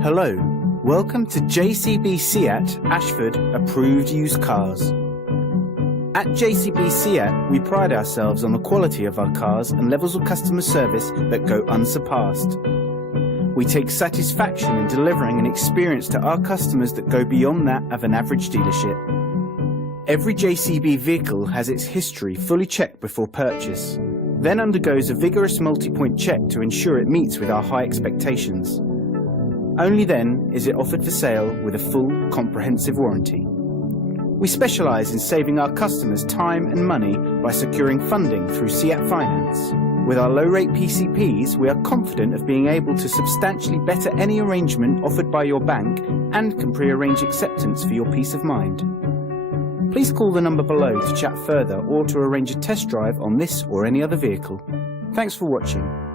Hello, welcome to JCB Seat Ashford Approved Used Cars. At JCB Seat, we pride ourselves on the quality of our cars and levels of customer service that go unsurpassed. We take satisfaction in delivering an experience to our customers that go beyond that of an average dealership. Every JCB vehicle has its history fully checked before purchase, then undergoes a vigorous multi-point check to ensure it meets with our high expectations. Only then is it offered for sale with a full, comprehensive warranty. We specialise in saving our customers time and money by securing funding through Seat Finance. With our low-rate PCPs, we are confident of being able to substantially better any arrangement offered by your bank and can pre-arrange acceptance for your peace of mind. Please call the number below to chat further or to arrange a test drive on this or any other vehicle. Thanks for watching.